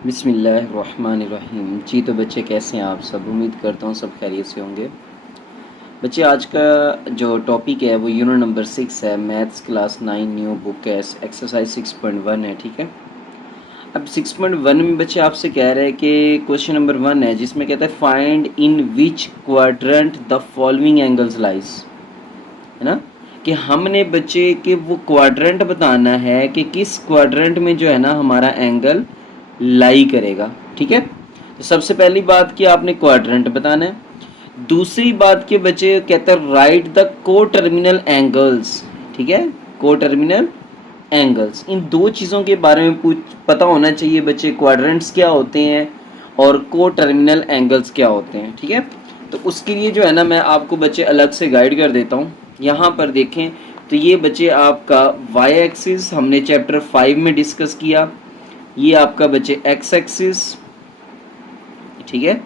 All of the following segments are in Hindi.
बिस्मिल्लाहिर्रहमानिर्रहीम। जी तो बच्चे कैसे हैं आप सब? उम्मीद करता हूँ सब खैरियत से होंगे। बच्चे आज का जो टॉपिक है वो यूनिट नंबर 6 है, मैथ्स क्लास 9 न्यू बुक है, एक्सरसाइज 6.1 है। ठीक है, अब 6.1 में बच्चे आपसे कह रहे हैं कि क्वेश्चन नंबर 1 है जिसमें कहता है find in which quadrant the following angles lies, है ना। कि हमने बच्चे के वो क्वाड्रेंट बताना है कि किस क्वाड्रेंट में जो है ना हमारा एंगल लाई करेगा। ठीक है, तो सबसे पहली बात कि आपने क्वाड्रेंट बताना है। दूसरी बात के बच्चे कहते हैं राइट द को टर्मिनल एंगल्स। ठीक है, को टर्मिनल एंगल्स, इन दो चीज़ों के बारे में पता होना चाहिए बच्चे, क्वाड्रेंट्स क्या होते हैं और को टर्मिनल एंगल्स क्या होते हैं। ठीक है, तो उसके लिए जो है ना मैं आपको बच्चे अलग से गाइड कर देता हूँ। यहाँ पर देखें तो ये बच्चे आपका वाई एक्सिस हमने चैप्टर 5 में डिस्कस किया, ये आपका बच्चे एक्स एक्सिस। ठीक है,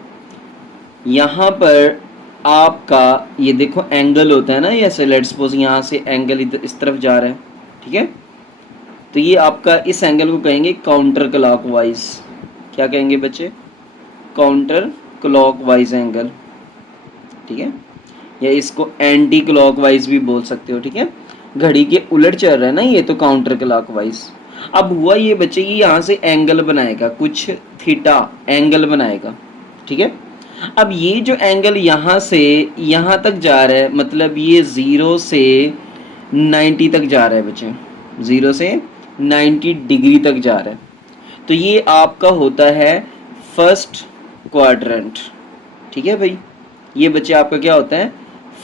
यहाँ पर आपका ये देखो एंगल होता है ना, ये लेट्स सपोज यहाँ से एंगल इस तरफ जा रहा है। ठीक है, तो ये आपका इस एंगल को कहेंगे काउंटर क्लॉकवाइज। क्या कहेंगे बच्चे? Counter clockwise angle. ठीक है, या इसको एंटी क्लॉकवाइज भी बोल सकते हो। ठीक है, घड़ी के उलट चल रहा है ना ये, तो काउंटर क्लॉकवाइज। अब हुआ ये बच्चे, ये यहाँ से एंगल बनाएगा, कुछ थीटा एंगल बनाएगा। ठीक है, अब ये जो एंगल यहाँ से यहाँ तक जा रहा है, मतलब ये 0 से 90 तक जा रहा है बच्चे, 0 से 90 डिग्री तक जा रहा है। तो ये आपका होता है फर्स्ट क्वाड्रेंट। ठीक है भाई, ये बच्चे आपका क्या होता है?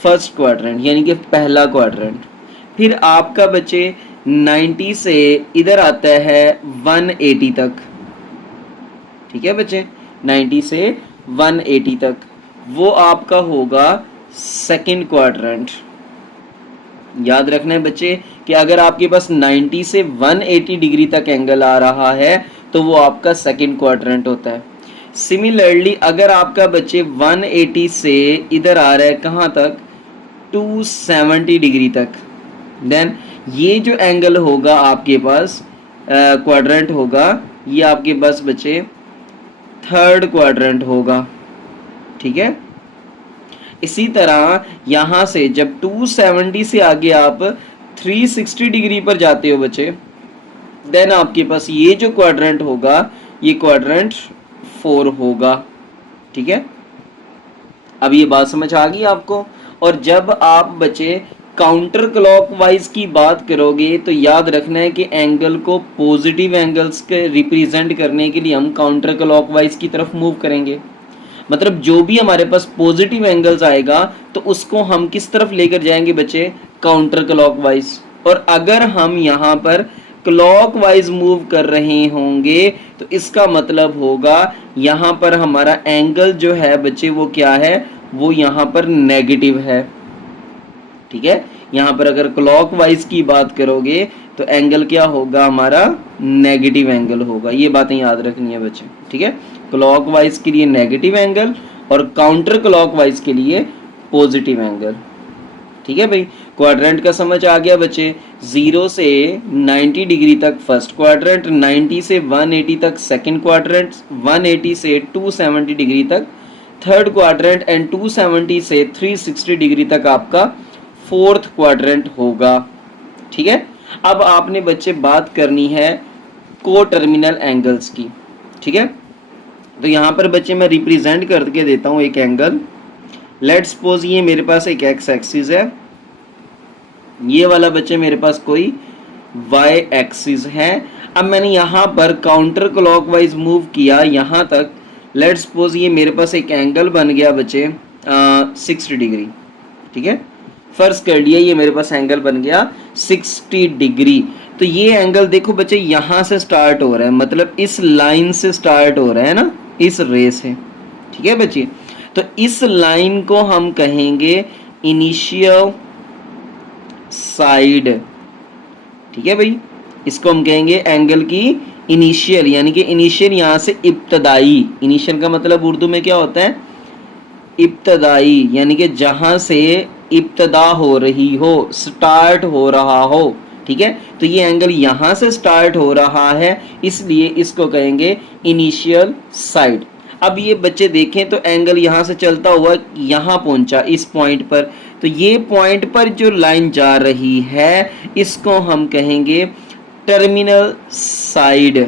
फर्स्ट क्वाड्रेंट, यानी कि पहला क्वाड्रेंट। फिर आपका बच्चे 90 से इधर आता है 180 तक। ठीक है बच्चे, 90 से 180 तक वो आपका होगा सेकंड क्वाड्रेंट। याद रखना है बच्चे कि अगर आपके पास 90 से 180 डिग्री तक एंगल आ रहा है तो वो आपका सेकंड क्वाड्रेंट होता है। सिमिलरली अगर आपका बच्चे 180 से इधर आ रहा है कहाँ तक? 270 डिग्री तक, देन ये जो एंगल होगा आपके पास क्वाड्रेंट होगा, ये आपके पास बच्चे थर्ड क्वाड्रेंट होगा। ठीक है, इसी तरह यहाँ से जब 270 से आगे आप 360 डिग्री पर जाते हो बच्चे, देन आपके पास ये जो क्वाड्रेंट होगा ये क्वाड्रेंट 4 होगा। ठीक है, अब ये बात समझ आ गई आपको। और जब आप बच्चे काउंटर क्लॉकवाइज की बात करोगे तो याद रखना है कि एंगल को पॉजिटिव एंगल्स के रिप्रेजेंट करने के लिए हम काउंटर क्लॉकवाइज की तरफ मूव करेंगे। मतलब जो भी हमारे पास पॉजिटिव एंगल्स आएगा तो उसको हम किस तरफ लेकर जाएंगे बच्चे? Counter clockwise. और अगर हम यहाँ पर क्लॉकवाइज मूव कर रहे होंगे तो इसका मतलब होगा यहाँ पर हमारा एंगल जो है बच्चे वो क्या है? वो यहाँ पर नेगेटिव है। ठीक है, यहाँ पर अगर क्लॉकवाइज की बात करोगे तो एंगल क्या होगा? हमारा नेगेटिव एंगल होगा। ये बातें याद रखनी है बच्चे। ठीक है, क्लॉकवाइज के लिए नेगेटिव एंगल और काउंटर क्लॉकवाइज के लिए पॉजिटिव एंगल। ठीक है भाई, क्वाड्रेंट का समझ आ गया बच्चे। 0 से 90 डिग्री तक फर्स्ट क्वाड्रेंट, 90 से 180 तक सेकंड क्वाड्रेंट, 180 से 270 डिग्री तक थर्ड क्वाड्रेंट एंड 270 से 360 डिग्री तक आपका फोर्थ क्वाड्रेंट होगा। ठीक है, अब आपने बच्चे बात करनी है को टर्मिनल एंगल्स की। ठीक है, तो यहाँ पर बच्चे मैं रिप्रेजेंट करके देता हूँ एक एंगल। लेट्स सपोज ये मेरे पास एक एक्स एक्सिस है, ये वाला बच्चे मेरे पास कोई वाई एक्सिस है। अब मैंने यहाँ पर काउंटर क्लॉकवाइज मूव किया यहाँ तक। लेट्स सपोज ये मेरे पास एक एंगल बन गया बच्चे 60 डिग्री। ठीक है, फर्ज कर लिया ये मेरे पास एंगल बन गया 60 डिग्री। तो ये एंगल देखो बच्चे यहाँ से स्टार्ट हो रहा है, मतलब इस लाइन से स्टार्ट हो रहा है ना, इस रे से। ठीक है बच्चे, तो इस लाइन को हम कहेंगे इनिशियल साइड। ठीक है भाई, इसको हम कहेंगे एंगल की इनिशियल, यानी कि इनिशियल यहाँ से इब्तदाई। इनिशियल का मतलब उर्दू में क्या होता है? इब्तदाई, यानी कि जहां से इब्तदा हो रही हो, स्टार्ट हो रहा हो, ठीक है। तो ये एंगल यहाँ से स्टार्ट हो रहा है, इसलिए इसको कहेंगे इनिशियल साइड। अब ये बच्चे देखें तो एंगल यहाँ से चलता हुआ यहाँ पहुंचा इस पॉइंट पर, तो ये पॉइंट पर जो लाइन जा रही है इसको हम कहेंगे टर्मिनल साइड।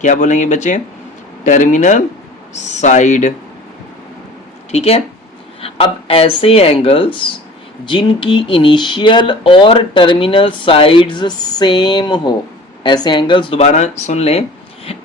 क्या बोलेंगे बच्चे? Terminal side. ठीक है। अब ऐसे एंगल्स जिनकी इनिशियल और टर्मिनल साइड्स सेम हो, ऐसे एंगल्स, दोबारा सुन लें,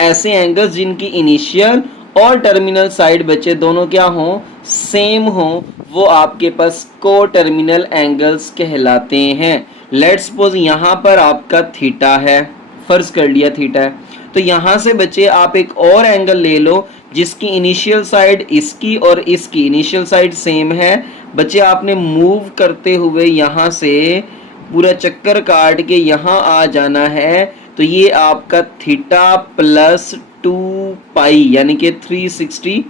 ऐसे एंगल्स जिनकी इनिशियल और टर्मिनल साइड बच्चे दोनों क्या हो? सेम हो, वो आपके पास को टर्मिनल एंगल्स कहलाते हैं। लेट्स सपोज यहाँ पर आपका थीटा है, फर्ज कर लिया थीटा है, तो यहाँ से बच्चे आप एक और एंगल ले लो जिसकी इनिशियल साइड इसकी और इसकी इनिशियल साइड सेम है। बच्चे आपने मूव करते हुए यहाँ से पूरा चक्कर काट के यहाँ आ जाना है, तो ये आपका थीटा प्लस 2 पाई यानी कि 360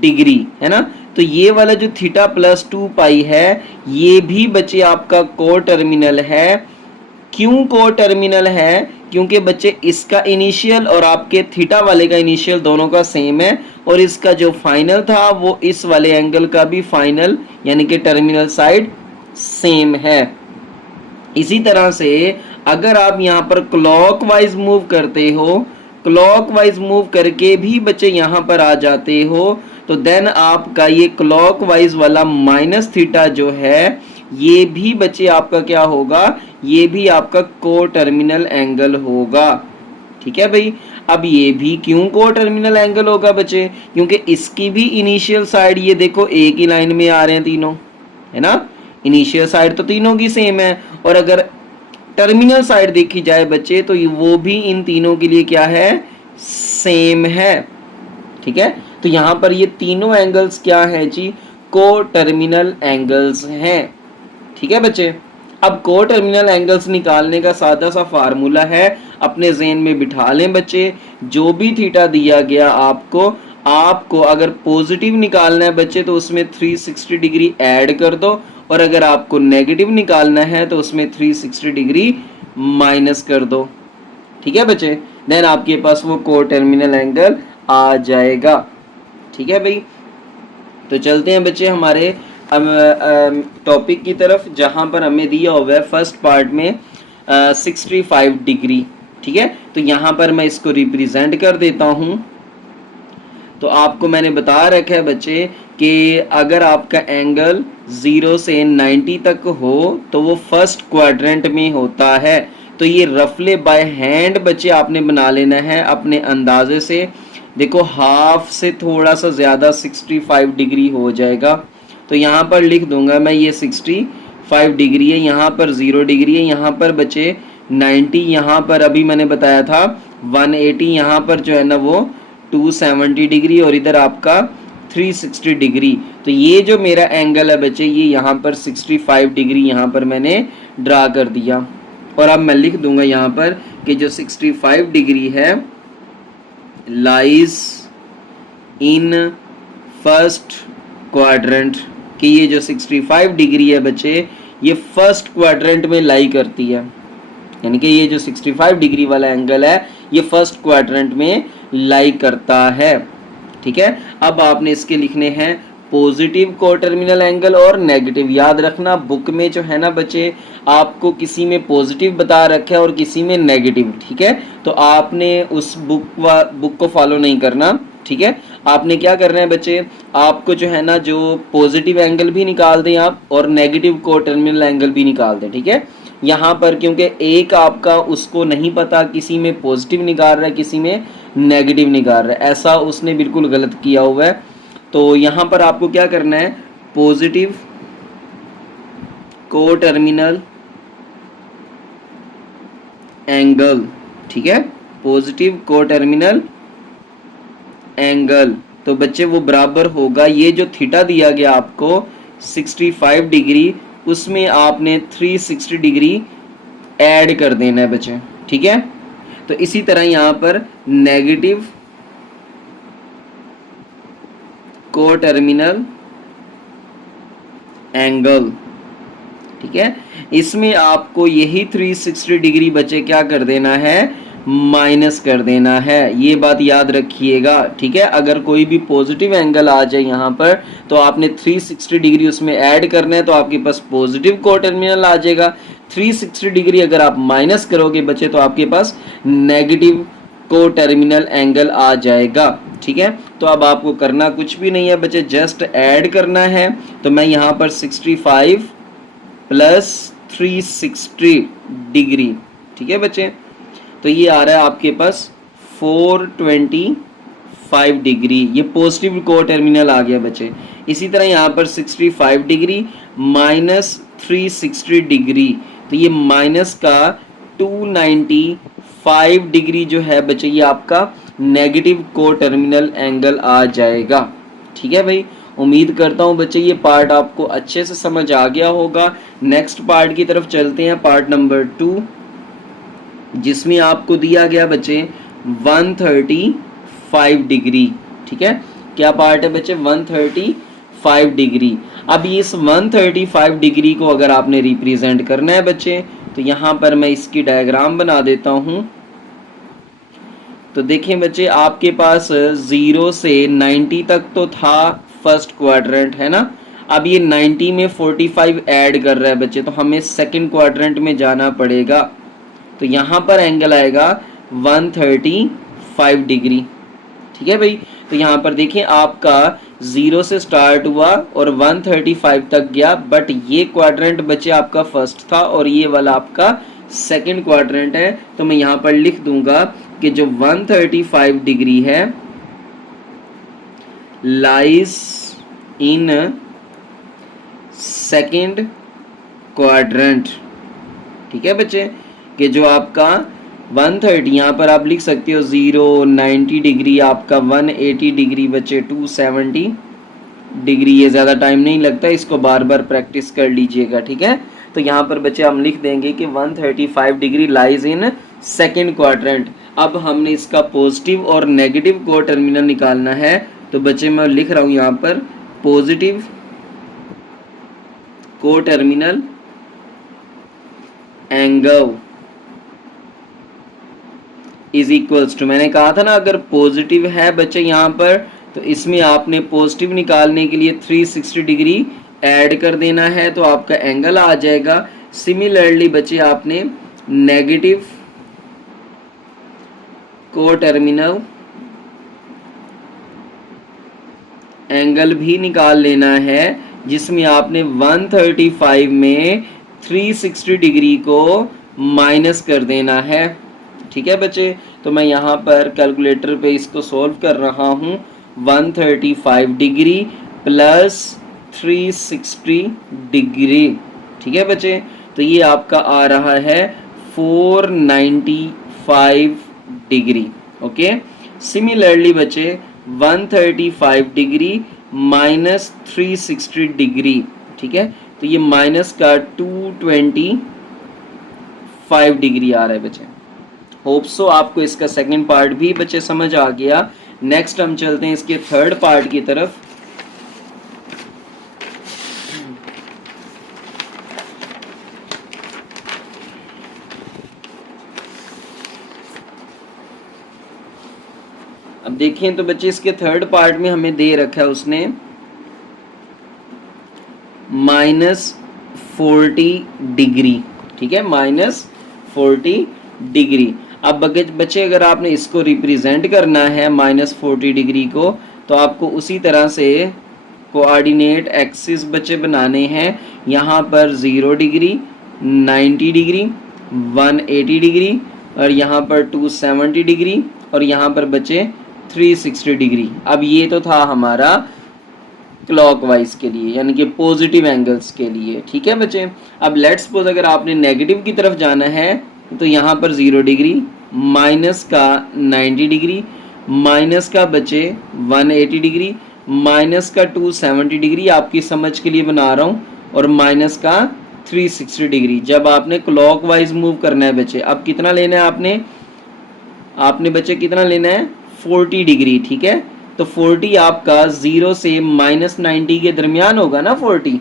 डिग्री है ना। तो ये वाला जो थीटा प्लस 2 पाई है ये भी बच्चे आपका को टर्मिनल है। क्यों को टर्मिनल है? क्योंकि बच्चे इसका इनिशियल और आपके थीटा वाले का इनिशियल दोनों का सेम है, और इसका जो फाइनल था वो इस वाले एंगल का भी फाइनल यानी कि टर्मिनल साइड सेम है। इसी तरह से अगर आप यहाँ पर क्लॉकवाइज मूव करते हो, क्लॉकवाइज मूव करके भी बच्चे यहाँ पर आ जाते हो, तो देन आपका ये क्लॉकवाइज वाला माइनस थीटा जो है ये भी बच्चे आपका क्या होगा? ये भी आपका को टर्मिनल एंगल होगा। ठीक है भाई। अब ये भी क्यों को टर्मिनल एंगल होगा बच्चे? क्योंकि इसकी भी इनिशियल साइड ये देखो एक ही लाइन में आ रहे हैं तीनों, है ना। इनिशियल साइड तो तीनों की सेम है, और अगर टर्मिनल साइड देखी जाए बच्चे तो वो भी इन तीनों के लिए क्या है? सेम है। ठीक है। तो यहाँ पर ये तीनों एंगल्स क्या हैं जी? को टर्मिनल एंगल्स हैं। ठीक है बच्चे। अब को टर्मिनल एंगल्स निकालने का सादा सा फार्मूला है, अपने ज़हन में बिठा लें बच्चे। जो भी थीटा दिया गया आपको अगर पॉजिटिव निकालना है बच्चे तो उसमें 360 डिग्री ऐड कर दो, और अगर आपको नेगेटिव निकालना है तो उसमें 360 डिग्री माइनस कर दो। ठीक है बच्चे। देन आपके पास वो को टर्मिनल एंगल आ जाएगा। ठीक है भाई। तो चलते हैं बच्चे हमारे टॉपिक की तरफ, जहां पर हमें दिया हुआ है फर्स्ट पार्ट में 65 डिग्री। ठीक है। तो यहाँ पर मैं इसको रिप्रेजेंट कर देता हूँ। तो आपको मैंने बता रखा है बच्चे कि अगर आपका एंगल 0 से 90 तक हो तो वो फर्स्ट क्वाड्रेंट में होता है। तो ये रफले बाय हैंड बच्चे आपने बना लेना है अपने अंदाजे से। देखो हाफ से थोड़ा सा ज़्यादा 65 डिग्री हो जाएगा, तो यहाँ पर लिख दूंगा मैं ये 65 डिग्री है, यहाँ पर 0 डिग्री है, यहाँ पर बचे 90, यहाँ पर अभी मैंने बताया था 180, यहाँ पर जो है ना वो 270 डिग्री, और इधर आपका 360 डिग्री। तो ये जो मेरा एंगल है बच्चे ये यहाँ पर 65 डिग्री यहाँ पर मैंने ड्रा कर दिया। और अब मैं लिख दूंगा यहाँ पर कि जो 65 डिग्री है लाइज इन फर्स्ट क्वाड्रेंट, कि ये जो 65 डिग्री है बच्चे ये फर्स्ट क्वाड्रेंट में लाई करती है, यानी कि ये जो 65 डिग्री वाला एंगल है ये फर्स्ट क्वाड्रेंट में लाई करता है। ठीक है। अब आपने इसके लिखने हैं पॉजिटिव को टर्मिनल एंगल और नेगेटिव। याद रखना बुक में जो है ना बच्चे आपको किसी में पॉजिटिव बता रखा है और किसी में नेगेटिव। ठीक है। तो आपने उस बुक को फॉलो नहीं करना। ठीक है। आपने क्या करना है बच्चे, आपको जो है ना जो पॉजिटिव एंगल भी निकाल दें आप और नेगेटिव को टर्मिनल एंगल भी निकाल दें। ठीक है। यहाँ पर क्योंकि एक आपका उसको नहीं पता, किसी में पॉजिटिव निकाल रहा है किसी में नेगेटिव निकाल रहा है, ऐसा उसने बिल्कुल गलत किया हुआ है। तो यहाँ पर आपको क्या करना है, पॉजिटिव को टर्मिनल एंगल। ठीक है। पॉजिटिव को टर्मिनल एंगल, तो बच्चे वो बराबर होगा ये जो थीटा दिया गया आपको 65 डिग्री, उसमें आपने 360 डिग्री ऐड कर देना है बच्चे। ठीक है। तो इसी तरह यहाँ पर नेगेटिव को टर्मिनल एंगल, ठीक है। इसमें आपको यही 360 डिग्री बच्चे क्या कर देना है, माइनस कर देना है, ये बात याद रखिएगा, ठीक है। अगर कोई भी पॉजिटिव एंगल आ जाए यहाँ पर तो आपने 360 डिग्री उसमें ऐड करना है, तो आपके पास पॉजिटिव को टर्मिनल आ जाएगा। 360 डिग्री अगर आप माइनस करोगे बच्चे तो आपके पास नेगेटिव को टर्मिनल एंगल आ जाएगा, ठीक है। तो अब आपको करना कुछ भी नहीं है बच्चे, जस्ट ऐड करना है। तो मैं यहाँ पर 65 प्लस 360 डिग्री, ठीक है बच्चे, तो ये आ रहा है आपके पास 425 डिग्री, ये पॉजिटिव को टर्मिनल आ गया बच्चे। इसी तरह यहाँ पर 65 डिग्री माइनस 360 डिग्री, तो ये माइनस का 295 डिग्री जो है बच्चे, ये आपका नेगेटिव को टर्मिनल एंगल आ जाएगा, ठीक है भाई। उम्मीद करता हूँ बच्चे ये पार्ट आपको अच्छे से समझ आ गया होगा। नेक्स्ट पार्ट की तरफ चलते हैं, पार्ट नंबर 2, जिसमें आपको दिया गया बच्चे 135 डिग्री, ठीक है। क्या पार्ट है बच्चे, 135 डिग्री। अब इस 135 डिग्री को अगर आपने रिप्रेजेंट करना है बच्चे, तो यहाँ पर मैं इसकी डायग्राम बना देता हूँ। तो देखें बच्चे, आपके पास 0 से 90 तक तो था फर्स्ट क्वाड्रेंट, है ना। अब ये 90 में 45 ऐड कर रहा है बच्चे, तो हमें सेकंड क्वाड्रेंट में जाना पड़ेगा। तो यहाँ पर एंगल आएगा 135 डिग्री, ठीक है भाई। तो यहाँ पर देखें, आपका 0 से स्टार्ट हुआ और 135 तक गया, बट ये क्वाड्रेंट बच्चे आपका फर्स्ट था और ये वाला आपका सेकंड क्वाड्रेंट है। तो मैं यहाँ पर लिख दूंगा कि जो 135 डिग्री है लाइज इन सेकंड क्वाड्रेंट, ठीक है बच्चे, कि जो आपका 130, यहाँ पर आप लिख सकते हो 0, 90 डिग्री, आपका 180 डिग्री बच्चे, 270 डिग्री। ये ज़्यादा टाइम नहीं लगता, इसको बार बार प्रैक्टिस कर लीजिएगा, ठीक है। तो यहाँ पर बच्चे हम लिख देंगे कि 135 degree lies in second quadrant. अब हमने इसका पॉजिटिव और नेगेटिव को टर्मिनल निकालना है। तो बच्चे मैं लिख रहा हूँ यहाँ पर पॉजिटिव को terminal angle is equals to, मैंने कहा था ना अगर पॉजिटिव है बच्चे यहाँ पर, तो इसमें आपने पॉजिटिव निकालने के लिए 360 डिग्री ऐड कर देना है, तो आपका एंगल आ जाएगा। सिमिलरली बच्चे आपने नेगेटिव को टर्मिनल एंगल भी निकाल लेना है, जिसमें आपने 135 में 360 डिग्री को माइनस कर देना है, ठीक है बच्चे। तो मैं यहाँ पर कैलकुलेटर पे इसको सॉल्व कर रहा हूँ। 135 डिग्री प्लस 360 डिग्री, ठीक है बच्चे, तो ये आपका आ रहा है 495 डिग्री, ओके। सिमिलरली बच्चे 135 डिग्री माइनस 360 डिग्री, ठीक है, तो ये माइनस का 225 डिग्री आ रहा है बच्चे। होप सो आपको इसका सेकंड पार्ट भी बच्चे समझ आ गया। नेक्स्ट हम चलते हैं इसके थर्ड पार्ट की तरफ। अब देखें तो बच्चे इसके थर्ड पार्ट में हमें दे रखा है उसने -40 डिग्री, ठीक है, -40 डिग्री। अब बच्चे अगर आपने इसको रिप्रेजेंट करना है -40 डिग्री को, तो आपको उसी तरह से कोऑर्डिनेट एक्सिस बच्चे बनाने हैं। यहाँ पर 0 डिग्री, 90 डिग्री, 180 डिग्री, और यहाँ पर 270 डिग्री, और यहाँ पर बच्चे 360 डिग्री। अब ये तो था हमारा क्लॉकवाइज के लिए, यानी कि पॉजिटिव एंगल्स के लिए, ठीक है बच्चे। अब लेट्स सपोज अगर आपने नेगेटिव की तरफ जाना है, तो यहाँ पर 0 डिग्री, माइनस का 90 डिग्री, माइनस का बचे 180 डिग्री, माइनस का 270 डिग्री, आपकी समझ के लिए बना रहा हूँ, और माइनस का 360 डिग्री। जब आपने क्लॉकवाइज मूव करना है बच्चे, अब कितना लेना है आपने बच्चे कितना लेना है, 40 डिग्री, ठीक है। तो 40 आपका 0 से -90 के दरमियान होगा ना 40।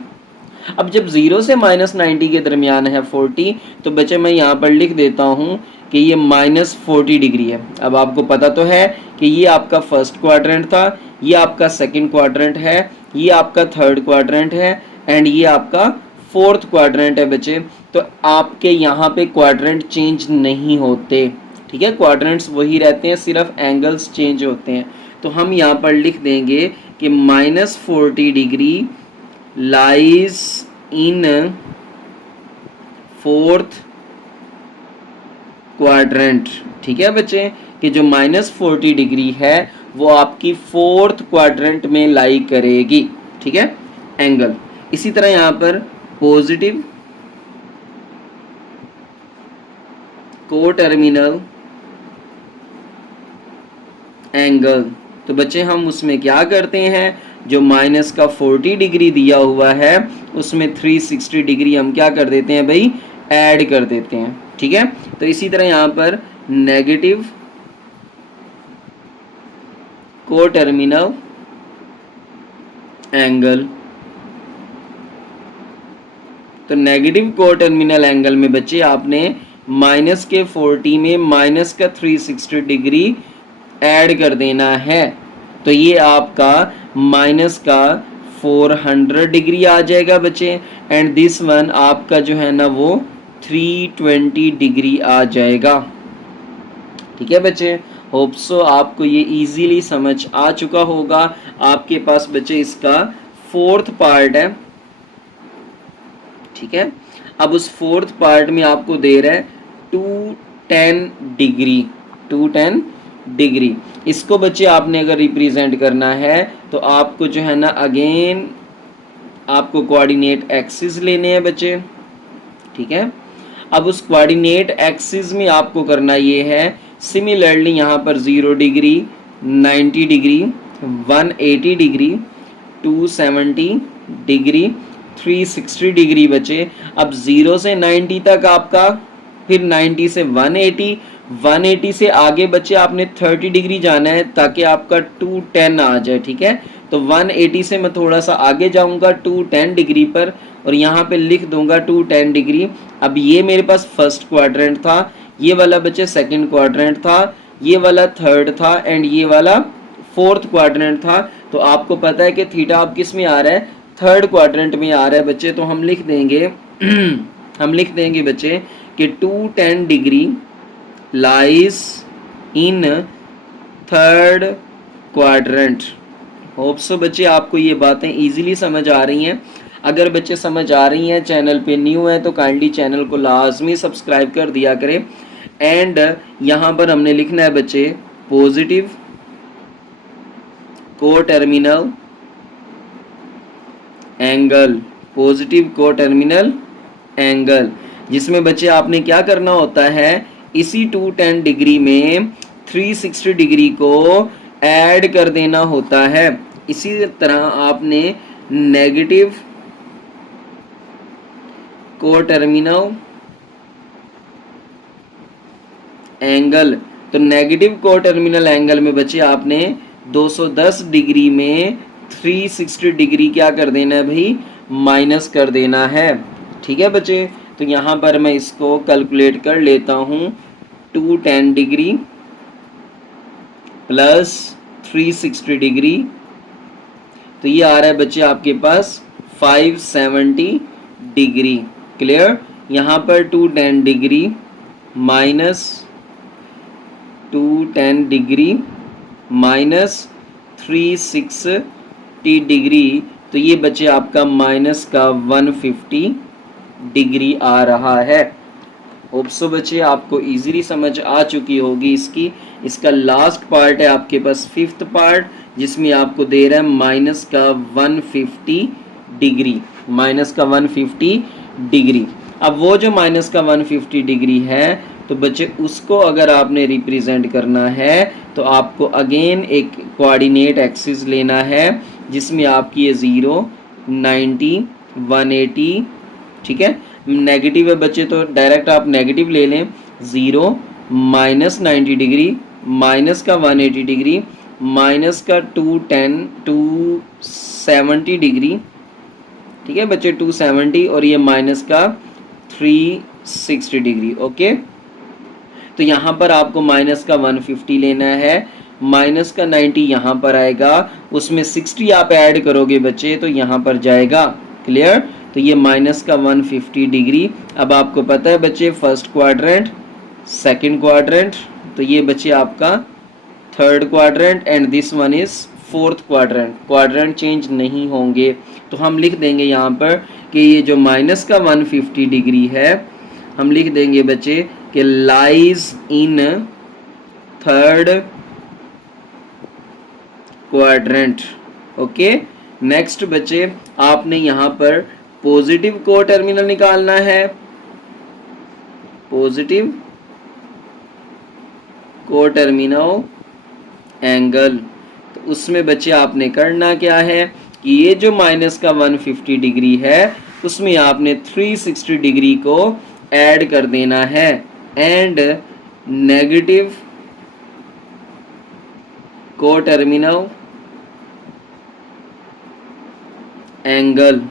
अब जब 0 से -90 के दरमियान है 40, तो बच्चे मैं यहाँ पर लिख देता हूँ कि ये -40 डिग्री है। अब आपको पता तो है कि ये आपका फर्स्ट क्वाड्रेंट था, ये आपका सेकंड क्वाड्रेंट है, ये आपका थर्ड क्वाड्रेंट है एंड ये आपका फोर्थ क्वाड्रेंट है बच्चे। तो आपके यहाँ पे क्वाड्रेंट चेंज नहीं होते, ठीक है, क्वाड्रेंट्स वही रहते हैं, सिर्फ एंगल्स चेंज होते हैं। तो हम यहाँ पर लिख देंगे कि -40 degree lies in fourth quadrant, ठीक है बच्चे, कि जो -40 डिग्री है वो आपकी फोर्थ क्वाड्रेंट में लाई करेगी, ठीक है, एंगल। इसी तरह यहाँ पर पॉजिटिव को टर्मिनल एंगल, तो बच्चे हम उसमें क्या करते हैं, जो -40 डिग्री दिया हुआ है उसमें 360 डिग्री हम क्या कर देते हैं भाई, ऐड कर देते हैं, ठीक है। तो इसी तरह यहाँ पर नेगेटिव को टर्मिनल एंगल, तो नेगेटिव को टर्मिनल एंगल में बच्चे आपने माइनस के 40 में माइनस का 360 डिग्री ऐड कर देना है, तो ये आपका माइनस का 400 डिग्री आ जाएगा बच्चे, एंड दिस वन आपका जो है ना वो 320 डिग्री आ जाएगा, ठीक है बच्चे। होप सो आपको ये इजीली समझ आ चुका होगा। आपके पास बच्चे इसका फोर्थ पार्ट है, ठीक है। अब उस फोर्थ पार्ट में आपको दे रहा है 210 डिग्री, 210 डिग्री। इसको बच्चे आपने अगर रिप्रेजेंट करना है तो आपको जो है ना अगेन आपको कोऑर्डिनेट एक्सिस लेने हैं बच्चे, ठीक है। अब उस कोऑर्डिनेट एक्सिस में आपको करना ये है, सिमिलरली यहाँ पर 0 degree, 90 degree, 180 degree, 270 degree, 360 degree बचे। अब 0 से 90 तक आपका, फिर 90 से 180, 180 से आगे बच्चे आपने 30 डिग्री जाना है ताकि आपका 210 आ जाए, ठीक है। तो 180 से मैं थोड़ा सा आगे जाऊंगा 210 डिग्री पर और यहाँ पे लिख दूंगा 210 डिग्री। अब ये मेरे पास फर्स्ट क्वाड्रेंट था, ये वाला बच्चे सेकंड क्वाड्रेंट था, ये वाला थर्ड था एंड ये वाला फोर्थ क्वाड्रेंट था। तो आपको पता है कि थीटा अब किस में आ रहा है, थर्ड क्वाड्रेंट में आ रहा है बच्चे। तो हम लिख देंगे हम लिख देंगे बच्चे कि 210 degree lies in third quadrant. Hope so बच्चे आपको ये बातें इजीली समझ आ रही हैं। अगर बच्चे समझ आ रही हैं, चैनल पे न्यू है तो काइंडली चैनल को लाजमी सब्सक्राइब कर दिया करें। एंड यहाँ पर हमने लिखना है बच्चे पॉजिटिव को टर्मिनल एंगल, पॉजिटिव को टर्मिनल एंगल, जिसमें बच्चे आपने क्या करना होता है, इसी 210 डिग्री में 360 डिग्री को ऐड कर देना होता है। इसी तरह आपने नेगेटिव को टर्मिनल एंगल, तो नेगेटिव को टर्मिनल एंगल में बच्चे आपने 210 डिग्री में 360 डिग्री क्या कर देना है भाई, माइनस कर देना है, ठीक है बच्चे। तो यहाँ पर मैं इसको कैलकुलेट कर लेता हूँ, 210 डिग्री प्लस 360 डिग्री, तो ये आ रहा है बच्चे आपके पास 570 डिग्री। क्लियर। यहाँ पर 210 degree minus 210 degree minus 360 degree, तो ये बच्चे आपका माइनस का 150 डिग्री आ रहा है। होप सो बच्चे आपको इजीली समझ आ चुकी होगी इसकी। इसका लास्ट पार्ट है आपके पास फिफ्थ पार्ट, जिसमें आपको दे रहा है माइनस का 150 डिग्री, माइनस का 150 डिग्री। अब वो जो माइनस का 150 डिग्री है, तो बच्चे उसको अगर आपने रिप्रेजेंट करना है तो आपको अगेन एक कोऑर्डिनेट एक्सिस लेना है, जिसमें आपकी ये 0, 90, 180, ठीक है। नेगेटिव है बच्चे तो डायरेक्ट आप नेगेटिव ले लें, 0 माइनस 90 डिग्री माइनस का 180 डिग्री माइनस का 270 डिग्री, ठीक है बच्चे 270 और ये माइनस का 360 डिग्री। ओके, तो यहाँ पर आपको माइनस का 150 लेना है, माइनस का 90 यहाँ पर आएगा, उसमें 60 आप ऐड करोगे बच्चे तो यहाँ पर जाएगा। क्लियर? तो ये माइनस का 150 डिग्री। अब आपको पता है बच्चे फर्स्ट क्वाड्रेंट, सेकंड क्वाड्रेंट, तो ये बच्चे आपका third quadrant and this one is fourth quadrant. Quadrant change नहीं होंगे, तो हम लिख देंगे यहाँ पर कि ये जो माइनस का 150 डिग्री है हम लिख देंगे बच्चे कि lies in third quadrant. Okay, next बच्चे आपने यहाँ पर पॉजिटिव को टर्मिनल निकालना है, पॉजिटिव को टर्मिनल एंगल। तो उसमें बच्चे आपने करना क्या है कि ये जो माइनस का 150 डिग्री है उसमें आपने 360 डिग्री को ऐड कर देना है एंड नेगेटिव को टर्मिनल एंगल।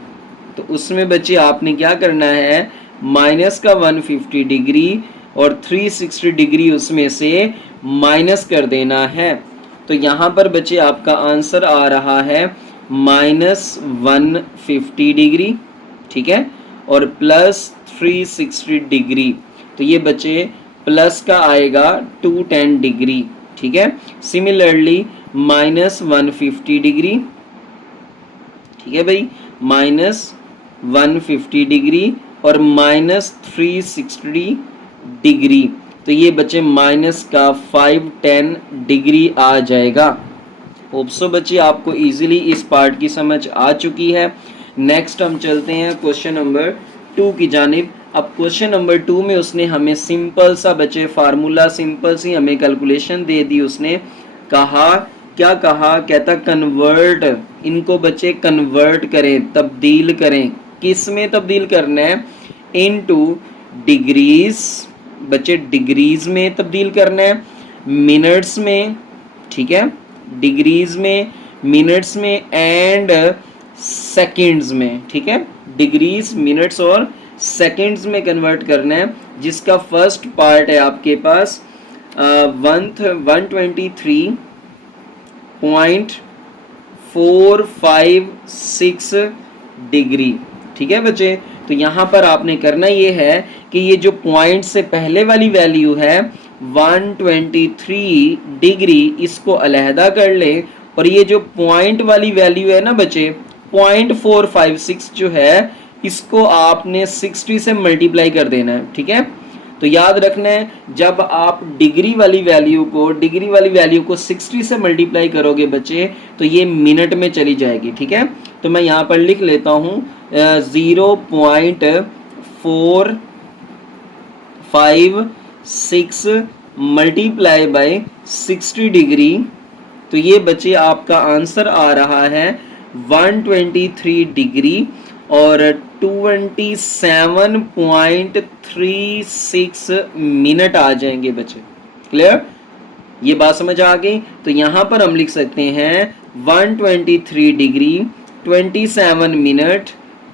तो उसमें बच्चे आपने क्या करना है, माइनस का 150 डिग्री और 360 डिग्री उसमें से माइनस कर देना है। तो यहाँ पर बच्चे आपका आंसर आ रहा है माइनस 150 डिग्री, ठीक है, और प्लस 360 डिग्री। तो ये बच्चे प्लस का आएगा 210 डिग्री, ठीक है। सिमिलरली माइनस 150 डिग्री, ठीक है भाई, माइनस 150 डिग्री और माइनस 360 डिग्री। तो ये बच्चे माइनस का 510 डिग्री आ जाएगा। होप सो बच्चे आपको इजीली इस पार्ट की समझ आ चुकी है। नेक्स्ट हम चलते हैं क्वेश्चन नंबर 2 की जानिब। अब क्वेश्चन नंबर 2 में उसने हमें सिंपल सा बच्चे फार्मूला, सिंपल सी हमें कैलकुलेशन दे दी। उसने कहा, क्या कहा, कहता कन्वर्ट, इनको बच्चे कन्वर्ट करें, तब्दील करें। किस में तब्दील करना है, इनटू डिग्रीज, बच्चे डिग्रीज में तब्दील करना है, मिनट्स में, ठीक है, डिग्रीज में, मिनट्स में एंड सेकंड्स में, ठीक है, डिग्रीज, मिनट्स और सेकंड्स में कन्वर्ट करना है। जिसका फर्स्ट पार्ट है आपके पास 123.456 डिग्री, ठीक है बच्चे। तो यहाँ पर आपने करना ये है कि ये जो पॉइंट से पहले वाली वैल्यू है 123 डिग्री, इसको अलहदा कर ले, और ये जो पॉइंट वाली वैल्यू है ना बच्चे 0.456 जो है, इसको आपने 60 से मल्टीप्लाई कर देना है, ठीक है। तो याद रखना है जब आप डिग्री वाली वैल्यू को 60 से मल्टीप्लाई करोगे बच्चे तो ये मिनट में चली जाएगी, ठीक है। तो मैं यहाँ पर लिख लेता हूँ 0.456 मल्टीप्लाई बाय 60 डिग्री। तो ये बच्चे आपका आंसर आ रहा है 123 डिग्री और 27.36 मिनट आ जाएंगे बच्चे। क्लियर? ये बात समझ आ गई। तो यहाँ पर हम लिख सकते हैं 123 डिग्री 27 मिनट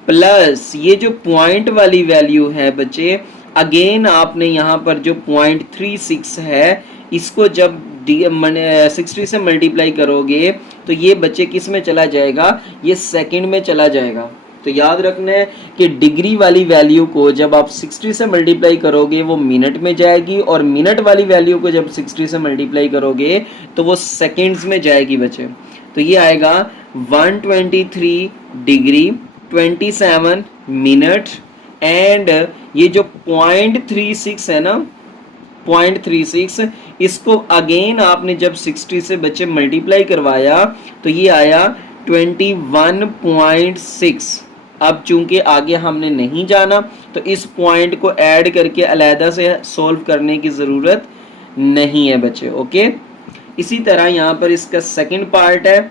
प्लस ये जो पॉइंट वाली वैल्यू है बच्चे, अगेन आपने यहाँ पर जो 0.36 है इसको जब 60 से मल्टीप्लाई करोगे तो ये बच्चे किस में चला जाएगा, ये सेकंड में चला जाएगा। तो याद रखना है कि डिग्री वाली वैल्यू को जब आप 60 से मल्टीप्लाई करोगे वो मिनट में जाएगी, और मिनट वाली वैल्यू को जब 60 से मल्टीप्लाई करोगे तो वो सेकंड्स में जाएगी बच्चे। तो ये आएगा 123 डिग्री 27 मिनट एंड ये जो 0.36 है ना, 0.36, इसको अगेन आपने जब 60 से बच्चे मल्टीप्लाई करवाया तो ये आया 21.6। अब चूंकि आगे हमने नहीं जाना तो इस पॉइंट को ऐड करके अलहदा से सॉल्व करने की ज़रूरत नहीं है बच्चे। ओके, इसी तरह यहाँ पर इसका सेकंड पार्ट है।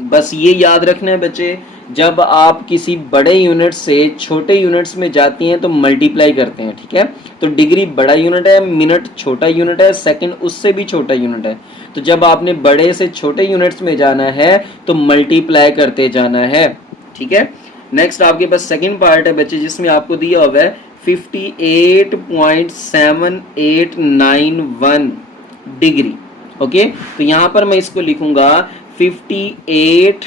बस ये याद रखना है बच्चे, जब आप किसी बड़े यूनिट से छोटे यूनिट्स में जाती हैं तो मल्टीप्लाई करते हैं, ठीक है। तो डिग्री बड़ा यूनिट है, मिनट छोटा यूनिट है, सेकंड उससे भी छोटा यूनिट है। तो जब आपने बड़े से छोटे यूनिट्स में जाना है तो मल्टीप्लाई करते जाना है, ठीक है। नेक्स्ट आपके पास सेकंड पार्ट है बच्चे, जिसमें आपको दिया हुआ है 58.7891 डिग्री। ओके, तो यहां पर मैं इसको लिखूंगा 58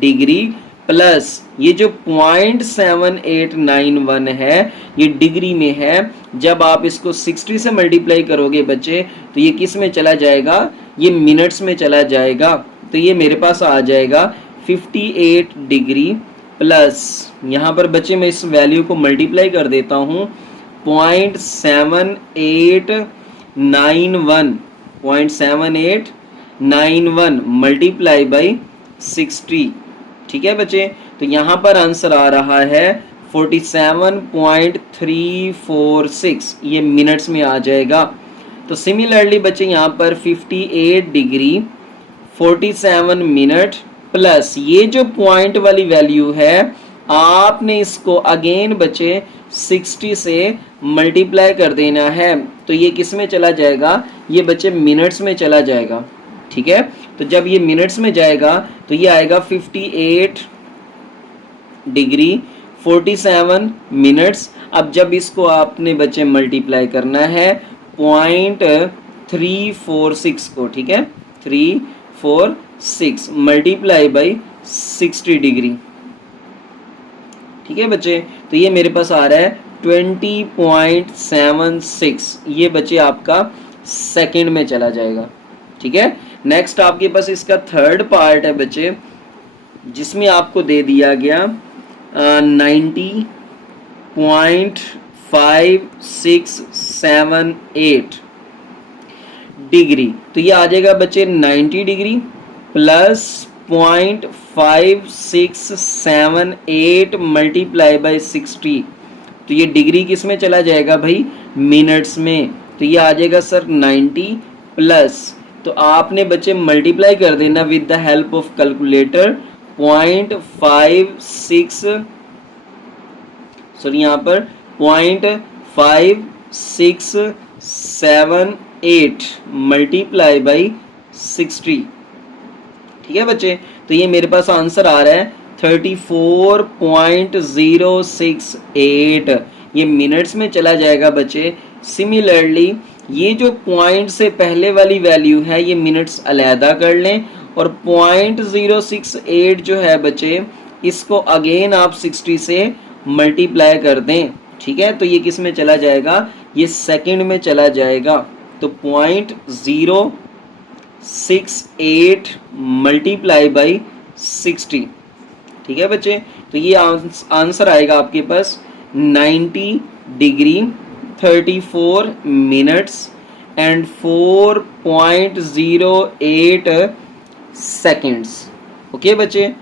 डिग्री प्लस ये जो 0.7891 है ये डिग्री में है। जब आप इसको 60 से मल्टीप्लाई करोगे बच्चे तो ये किस में चला जाएगा, ये मिनट्स में चला जाएगा। तो ये मेरे पास आ जाएगा 58 डिग्री प्लस, यहाँ पर बच्चे मैं इस वैल्यू को मल्टीप्लाई कर देता हूँ 0.7891 मल्टीप्लाई बाई 60। ठीक है बच्चे, तो यहाँ पर आंसर आ रहा है 47.346, ये मिनट्स में आ जाएगा। तो सिमिलरली बच्चे यहाँ पर 58 डिग्री 47 मिनट प्लस ये जो पॉइंट वाली वैल्यू है आपने इसको अगेन बच्चे 60 से मल्टीप्लाई कर देना है। तो ये किस में चला जाएगा, ये बच्चे मिनट्स में चला जाएगा। ठीक है, तो जब ये मिनट्स में जाएगा तो ये आएगा 58 डिग्री 47 मिनट्स। अब जब इसको आपने बच्चे मल्टीप्लाई करना है 0.346 को, ठीक है 346 मल्टीप्लाई बाई 60 डिग्री। ठीक है बच्चे, तो ये मेरे पास आ रहा है 20.76, ये बच्चे आपका सेकंड में चला जाएगा। ठीक है, नेक्स्ट आपके पास इसका थर्ड पार्ट है बच्चे, जिसमें आपको दे दिया गया 90.5678 डिग्री। तो ये आ जाएगा बच्चे 90 डिग्री प्लस 0.5678 मल्टीप्लाई बाई 60। तो ये डिग्री किस में चला जाएगा भाई, मिनट्स में। तो ये आ जाएगा सर 90 प्लस, तो आपने बच्चे मल्टीप्लाई कर देना with the help of calculator 0.5678 multiply by 60। ठीक है बच्चे, तो ये मेरे पास आंसर आ रहा है 34.068, ये मिनट्स में चला जाएगा बच्चे। सिमिलरली ये जो पॉइंट से पहले वाली वैल्यू है ये मिनट्स अलहदा कर लें, और 0.068 जो है बच्चे इसको अगेन आप 60 से मल्टीप्लाई कर दें। ठीक है, तो ये किस में चला जाएगा, ये सेकंड में चला जाएगा। तो 0.068 मल्टीप्लाई बाई 60। ठीक है बच्चे, तो ये आंसर आएगा आपके पास 90 degree 34 minutes and 4.08 seconds. Okay बच्चे,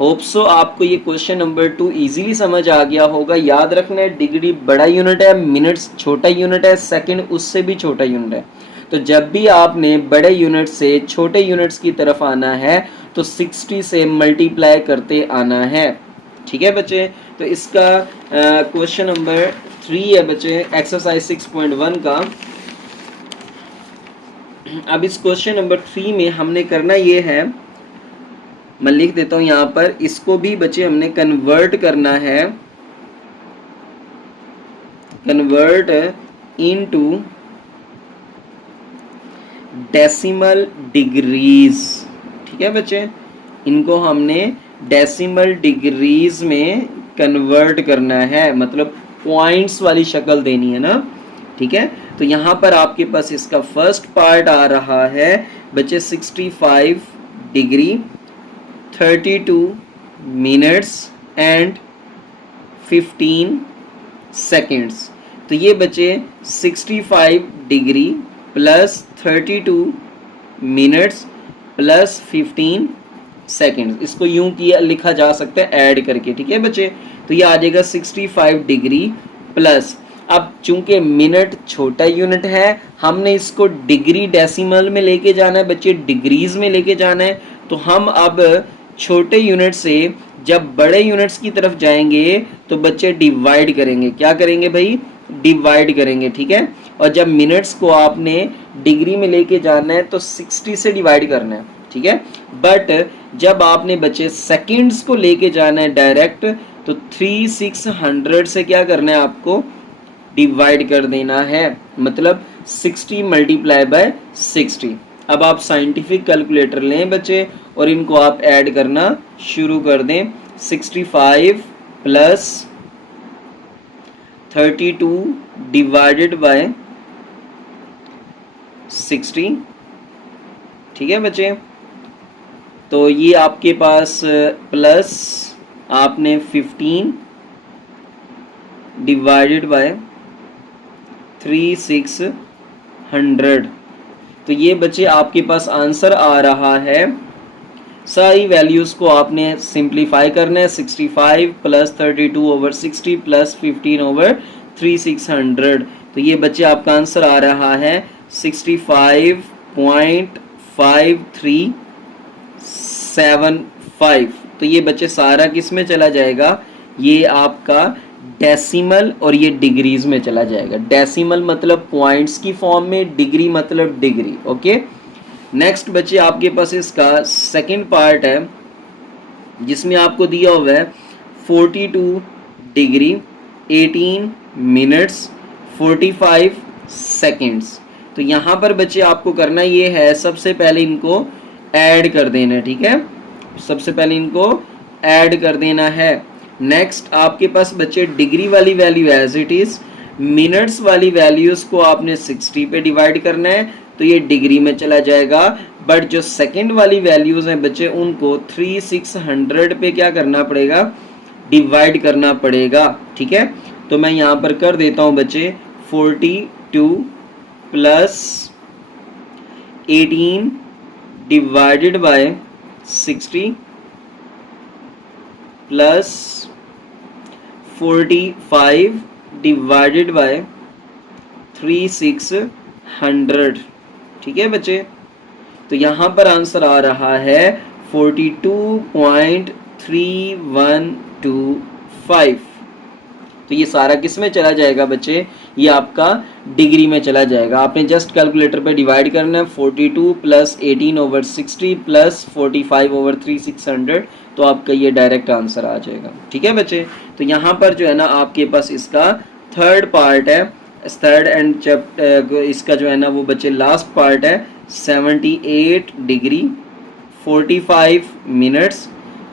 होप सो आपको ये क्वेश्चन नंबर 2 इजीली समझ आ गया होगा। याद रखना है डिग्री बड़ा यूनिट है, मिनट्स छोटा यूनिट है, सेकंड उससे भी छोटा यूनिट है। तो जब भी आपने बड़े यूनिट से छोटे यूनिट्स की तरफ आना है तो 60 से मल्टीप्लाई करते आना है। ठीक है बच्चे, तो इसका क्वेश्चन नंबर 3 है बच्चे एक्सरसाइज 6.1 का। अब इस क्वेश्चन नंबर 3 में हमने करना ये है, मैं लिख देता हूं यहाँ पर, इसको भी बच्चे हमने कन्वर्ट करना है, कन्वर्ट इनटू डेसिमल डिग्रीज। ठीक है बच्चे, इनको हमने डेसिमल डिग्रीज में कन्वर्ट करना है, मतलब पॉइंट्स वाली शक्ल देनी है ना। ठीक है, तो यहाँ पर आपके पास इसका फर्स्ट पार्ट आ रहा है बच्चे 65 डिग्री 32 मिनट्स एंड 15 सेकेंड्स। तो ये बच्चे 65 degree plus 32 minutes plus 15 seconds, इसको यूं किया लिखा जा सकता है ऐड करके। ठीक है बच्चे, तो ये आ जाएगा 65 डिग्री प्लस, अब चूंकि मिनट छोटा यूनिट है हमने इसको डिग्री डेसिमल में लेके जाना है बच्चे, डिग्रीज में लेके जाना है। तो हम अब छोटे यूनिट से जब बड़े यूनिट्स की तरफ जाएंगे तो बच्चे डिवाइड करेंगे। क्या करेंगे भाई, डिवाइड करेंगे। ठीक है, और जब मिनट्स को आपने डिग्री में लेके जाना है तो 60 से डिवाइड करना है। ठीक है। बट जब आपने बच्चे सेकंड्स को लेके जाना है डायरेक्ट, तो 3600 से क्या करना है आपको, डिवाइड कर देना है, मतलब 60 मल्टीप्लाई बाय 60। अब आप साइंटिफिक कैलकुलेटर लें बच्चे और इनको आप ऐड करना शुरू कर दें। 65 प्लस 32 डिवाइडेड बाय 60, ठीक है बच्चे। तो ये आपके पास प्लस आपने 15 डिवाइडेड बाय 3600, तो ये बच्चे आपके पास आंसर आ रहा है। सारी वैल्यूज़ को आपने सिंप्लीफाई करना है। 65 प्लस 32 ओवर 60 प्लस 15 ओवर 3600, तो ये बच्चे आपका आंसर आ रहा है 65.5375। तो ये बच्चे सारा किस में चला जाएगा, ये आपका डेसिमल और ये डिग्रीज में चला जाएगा। डेसिमल मतलब पॉइंट्स की फॉर्म में, डिग्री मतलब डिग्री। ओके, नेक्स्ट बच्चे आपके पास इसका सेकंड पार्ट है जिसमें आपको दिया हुआ है 42 डिग्री 18 मिनट्स 45 सेकंड्स। तो यहाँ पर बच्चे आपको करना ये है, सबसे पहले इनको ऐड कर देना है, ठीक है। सबसे पहले इनको ऐड कर देना है। नेक्स्ट आपके पास बच्चे डिग्री वाली value as it is, minutes वाली वैल्यूज को आपने 60 पे डिवाइड करना है, तो ये डिग्री में चला जाएगा। बट जो सेकंड वाली वैल्यूज हैं बच्चे उनको 3600 पे क्या करना पड़ेगा, डिवाइड करना पड़ेगा, ठीक है। तो मैं यहाँ पर कर देता हूँ बच्चे 42 plus 18 divided by 60 plus 45 divided by 3600, ठीक है बच्चे। तो यहाँ पर आंसर आ रहा है 42.3125। तो ये सारा किस में चला जाएगा बच्चे, ये आपका डिग्री में चला जाएगा। आपने जस्ट कैलकुलेटर पे डिवाइड करना है 42 प्लस 18 ओवर 60 प्लस 45 ओवर 3600, तो आपका ये डायरेक्ट आंसर आ जाएगा, ठीक है बच्चे। तो यहाँ पर जो है ना आपके पास इसका थर्ड पार्ट है, थर्ड एंड चैप्टर इसका जो है ना वो बच्चे लास्ट पार्ट है 78 डिग्री 45 मिनट्स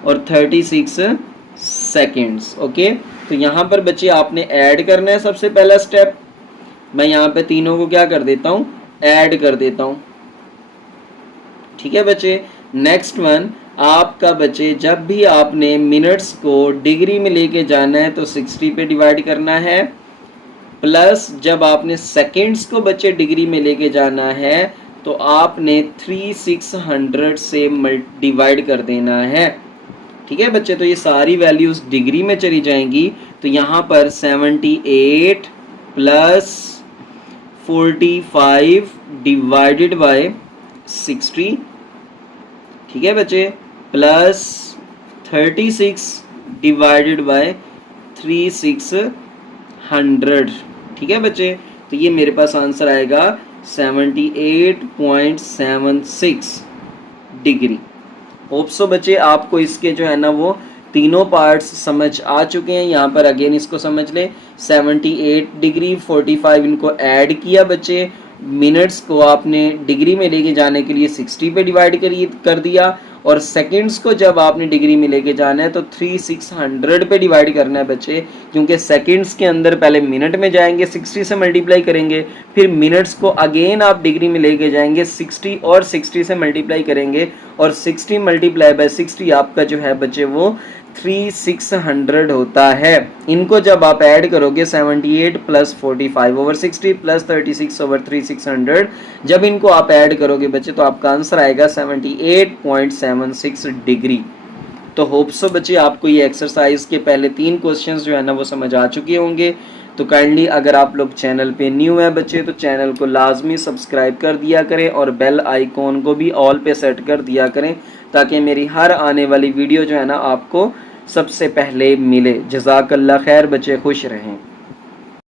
और 36 सेकेंड्स। ओके, तो यहाँ पर बच्चे आपने ऐड करना है। सबसे पहला स्टेप, मैं यहाँ पे तीनों को क्या कर देता हूँ, ऐड कर देता हूँ, ठीक है बच्चे। नेक्स्ट वन आपका बच्चे, जब भी आपने मिनट्स को डिग्री में लेके जाना है तो 60 पे डिवाइड करना है, प्लस जब आपने सेकेंड्स को बच्चे डिग्री में लेके जाना है तो आपने 3600 से डिवाइड कर देना है, ठीक है बच्चे। तो ये सारी वैल्यूज डिग्री में चली जाएंगी। तो यहाँ पर 78 प्लस 45 डिवाइडेड बाय 60, ठीक है बच्चे, प्लस 36 डिवाइडेड बाय 3600, ठीक है बच्चे। तो ये मेरे पास आंसर आएगा 78.76 डिग्री। होप सो बच्चे आपको इसके जो है ना वो तीनों पार्ट्स समझ आ चुके हैं। यहाँ पर अगेन इसको समझ लें, 78 डिग्री 45 इनको ऐड किया बच्चे, मिनट्स को आपने डिग्री में लेके जाने के लिए 60 पे डिवाइड कर दिया, और सेकंड्स को जब आपने डिग्री में लेके जाना है तो 3600 पे डिवाइड करना है बच्चे, क्योंकि सेकंड्स के अंदर पहले मिनट में जाएंगे, 60 से मल्टीप्लाई करेंगे, फिर मिनट्स को अगेन आप डिग्री में लेके जाएंगे 60 और 60 से मल्टीप्लाई करेंगे, और 60 मल्टीप्लाई बाय 60 आपका जो है बच्चे वो 3600 होता है। इनको जब आप ऐड करोगे 78 प्लस 45 ओवर 60 प्लस 36 ओवर 3600, जब इनको आप ऐड करोगे बच्चे तो आपका आंसर आएगा 78.76 डिग्री। तो होप सो बच्चे आपको ये एक्सरसाइज के पहले 3 क्वेश्चंस जो है ना वो समझ आ चुके होंगे। तो काइंडली अगर आप लोग चैनल पे न्यू है बच्चे तो चैनल को लाजमी सब्सक्राइब कर दिया करें और बेल आइकॉन को भी ऑल पे सेट कर दिया करें, ताकि मेरी हर आने वाली वीडियो जो है ना आपको सबसे पहले मिले। जज़ाकल्लाह खैर बच्चे, खुश रहें।